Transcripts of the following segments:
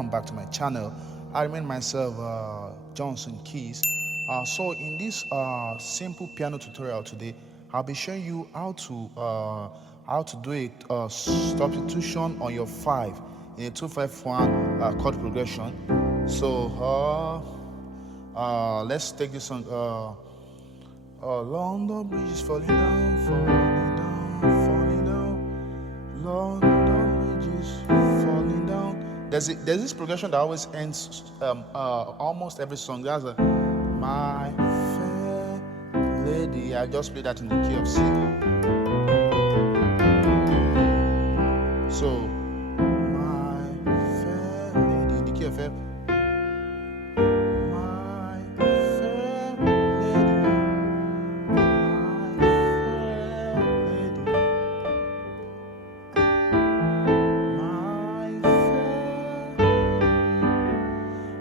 welcome back to my channel. I remain myself, Johnsonkeyz. So in this simple piano tutorial today, I'll be showing you how to do a substitution on your 5 in a 2-5-1 chord progression. So let's take this on. London Bridge is falling down, falling down, falling down. London Bridge is falling down. There's this progression that always ends almost every song. There's a my fair lady. I just played that in the key of C. So my fair lady in the key of F.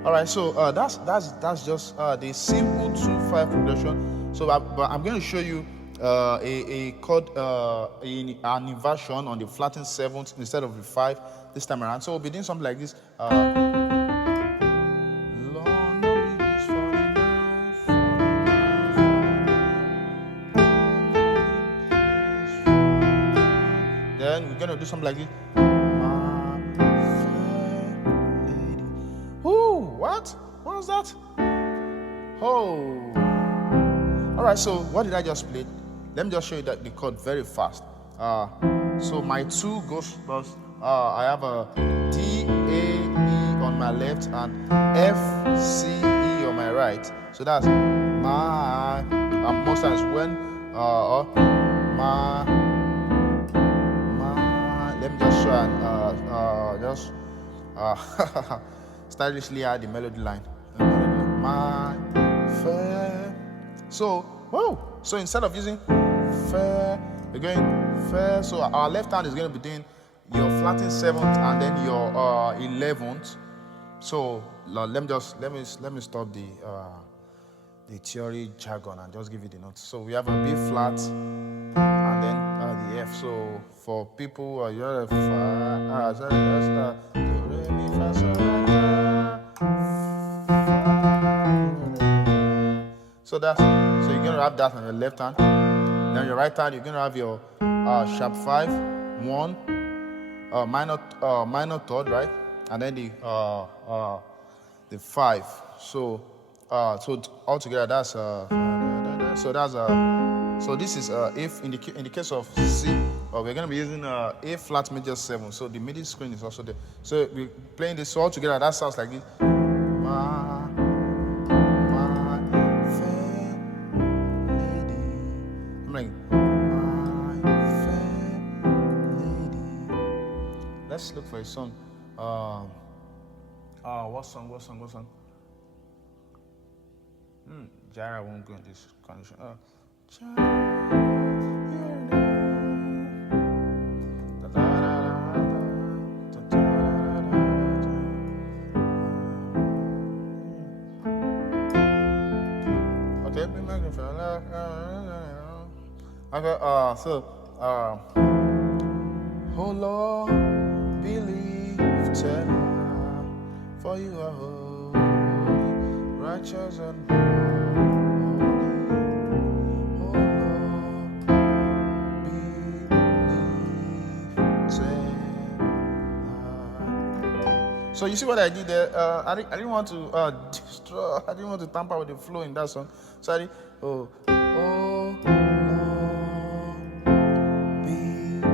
All right, so that's just the simple 2-5 progression. So, but I'm going to show you a chord an inversion on the flattened 7th instead of the 5 this time around. So we'll be doing something like this. Then we're going to do something like this. What was that? Oh. All right, so what did I just play? Let me just show you that the chord very fast. So my 2 goes first. I have a D, A, E on my left and F, C, E on my right. So that's my, most times when, let me just try and stylishly add the melody line. My fair. So, whoa. So instead of using fair, we're going fair. So our left hand is going to be doing your flattened 7th and then your 11th. So let me stop the theory jargon and just give you the notes. So we have a B flat and then the F. So for people, you're a so you're gonna have that on your left hand. Then your right hand, you're gonna have your sharp 5, 1, minor third, right? And then the 5. So altogether that's so this is if in the case of C, we're gonna be using A flat major 7. So the MIDI screen is also there. So we're playing this all together. That sounds like this. My fair lady. I'm like my fair lady. Let's look for a song. What song? Jara won't go in this condition. Okay, be making for okay, so oh Lord, believe, tell her, for you are holy, righteous and so you see what I did there? I didn't want to destroy. I didn't want to tamper with the flow in that song. So I did, oh Lord, believe,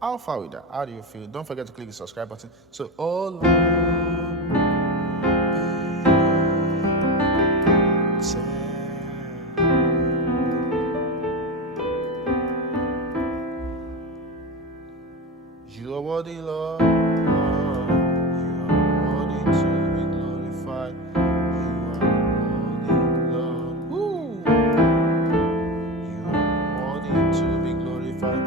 how far with that? How do you feel? Don't forget to click the subscribe button. So oh Lord, you are worthy, Lord. You are worthy to be glorified. You are worthy, Lord. Woo. You are worthy to be glorified.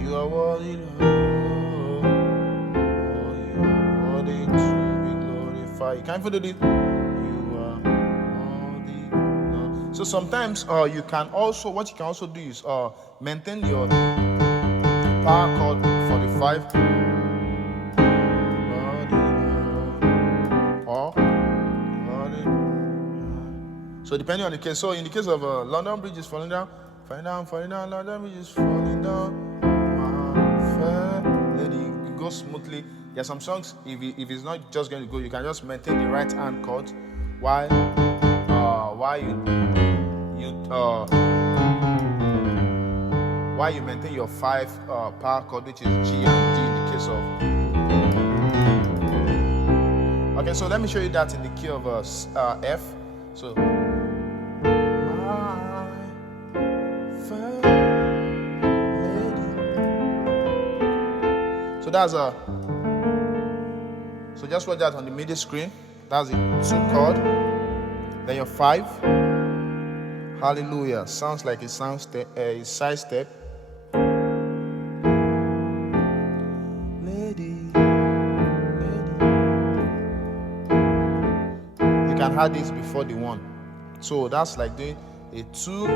You are worthy, Lord. Oh, you are worthy to be glorified. You can't even do this. You are worthy, Lord. So sometimes you can also, what you can also do is maintain your power chord for the 5, or so depending on the case. So in the case of London Bridge is falling down, London Bridge is falling down, fair lady, it goes smoothly. There are some songs, if it's not just going to go, you can just maintain the right hand chord while you maintain your 5 power chord, which is G and D in the case of. Okay, so let me show you that in the key of F. So that's so just watch that on the MIDI screen. That's the 2 chord, then your 5. Hallelujah. Sounds like a side step. Lady. You can add this before the 1. So that's like doing a 2,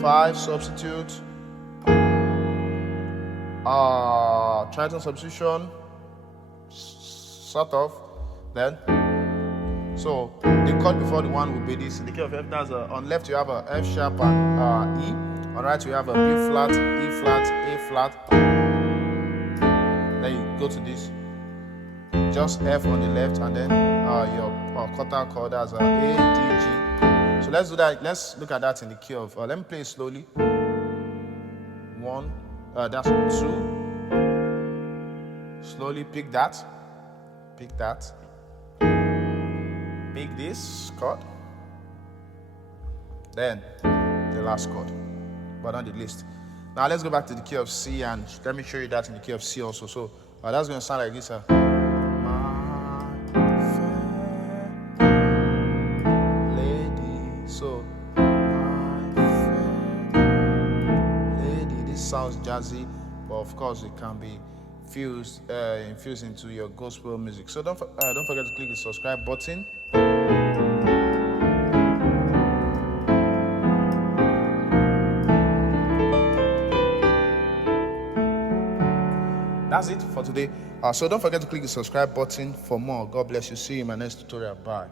5 substitute, Tritone substitution, sort of. Then, so the chord before the 1 will be this. In the key of F, that's on left you have a F sharp and E. On right you have a B flat, E flat, A flat. Then you go to this. Just F on the left, and then your quarter chord as A, D, G. So let's do that. Let's look at that in the key of. Let me play it slowly. 1. That's 2. Slowly pick that. Pick this chord. Then the last chord, but on the list. Now let's go back to the key of C, and let me show you that in the key of C also. So that's going to sound like this. My fair lady. So my fair lady. This sounds jazzy, but of course it can be infused into your gospel music. So don't forget to click the subscribe button. That's it for today. So don't forget to click the subscribe button for more. God bless you. See you in my next tutorial. Bye.